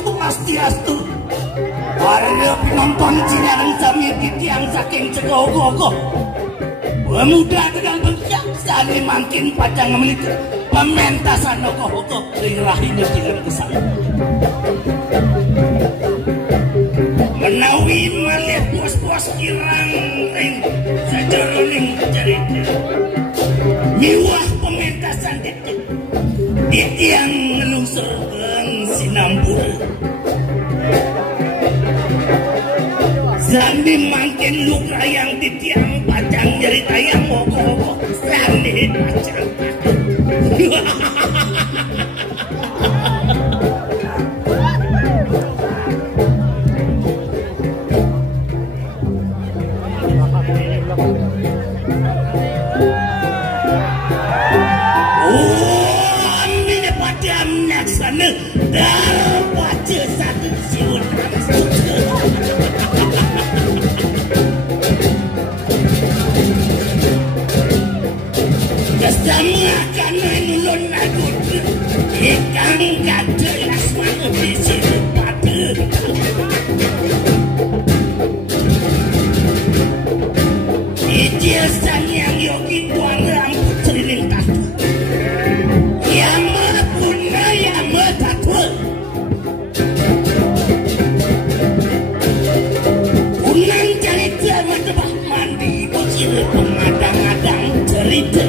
Swastiastu. Para penonton sinareng sami titiang saking Cegogo. Pemuda tegang bengkak sane mangkin pacang menit pementasan ogo-ogo lirahinya tidak kesal. Menawi malih puas-puas kirang ring sajeroning cerita. Miwah pementasan titiang ngelungsur sinambur. Sandi mangkin luka yang titiang pacang cerita yang ogo-ogo sandi pacang. Ini pada naksana darbaca satu siun. Kesama karena nulun agut ikan gada lasmana bisir pada Ijazan yang yogi tuang rambut seliling tatu Yama puna yama tatu Unang cerita matebah mandi bocil pengadang-adang cerita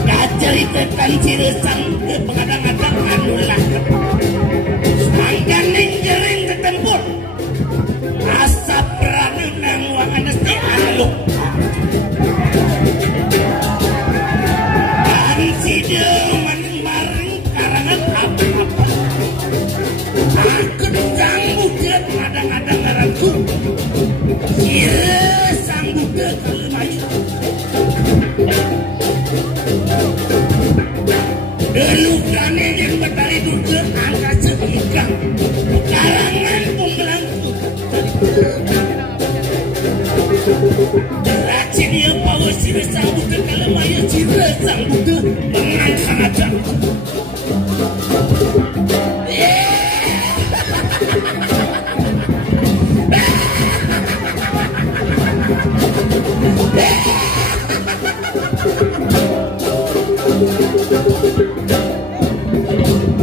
Kaceritakan ciresang ke pengadang-adang anulah Sangkan ninjering ketempur Asap beranenang wangan esti aluk Dan sidel maring karangan apa-apa Aku sang buka pengadang-adang ngaranku Ciresang buka kelemayu Delukane yang betari duka angka seikang Karangan pemberangku Deracin ya pawa siresang buka kalemaya siresang buka Mengancang aja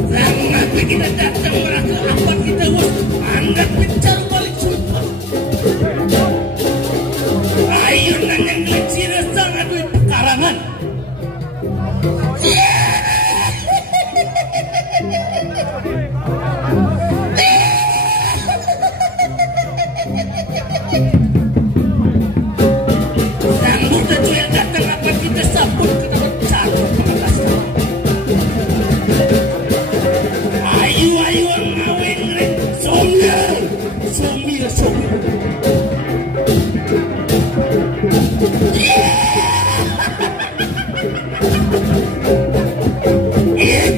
Sangat kita datang merasa apa kita was anggap pencar balik sumpah Ayo nanyang lecir sangat duit pekarangan Sang buta cuy datang apa kita sabun kita bercar pengatasnya Ayu ngawin ring somir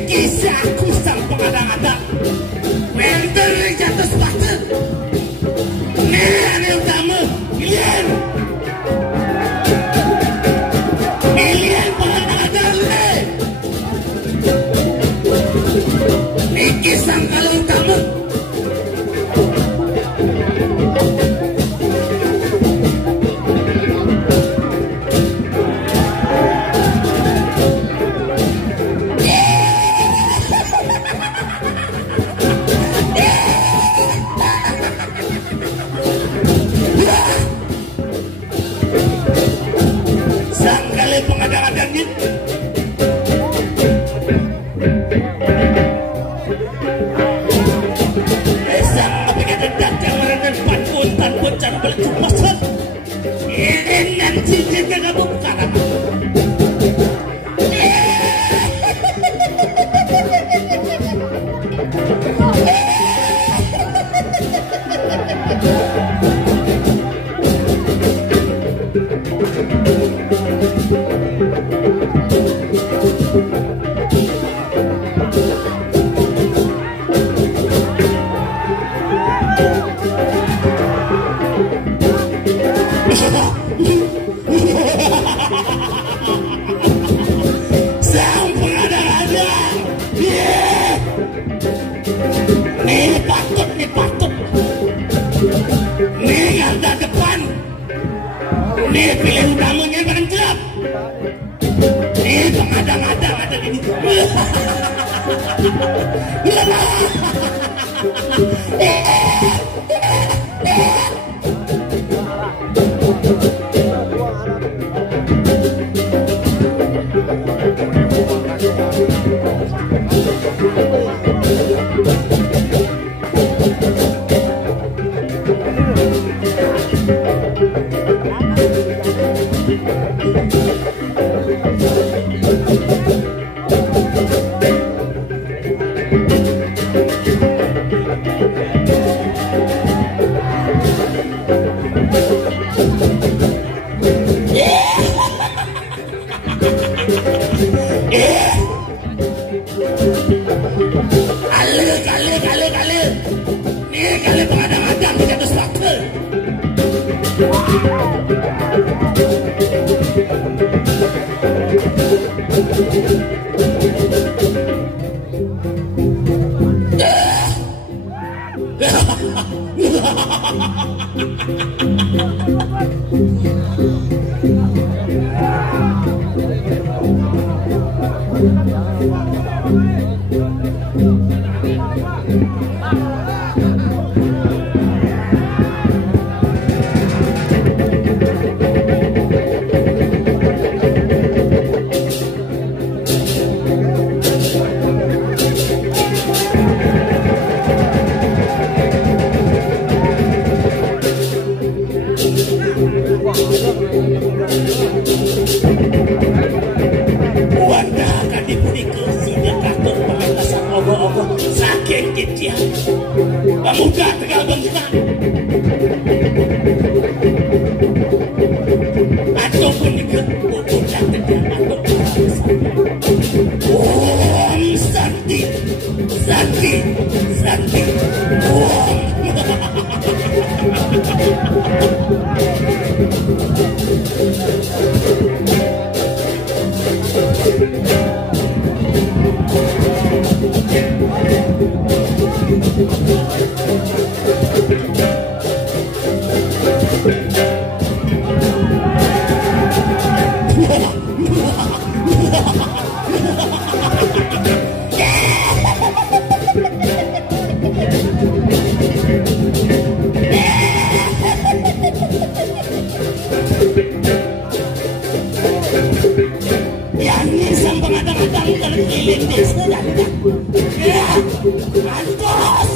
Kisahku sang pengadang-adang Wender jatuh sepatu Nenek utama Milian pengadang-adang Niki sang kalau utama Sang kali pengadang-adangnya Sang pengada-ada. Nih patut. Nih garda depan. Nih pilih udangannya bareng jelap. Nih pengada-ngada ada gini. Kali. Nih kali pengadang-adang di jatuh sepatu. Wanda akan diberi kesini katur pementasan ogoh-ogoh saking kitian pemuda Tegal Bengkang ataupun juga pemuda Tegal atau Om Santi Om Yani sang pengadang-adang terkeliling desa dan ya, mantos.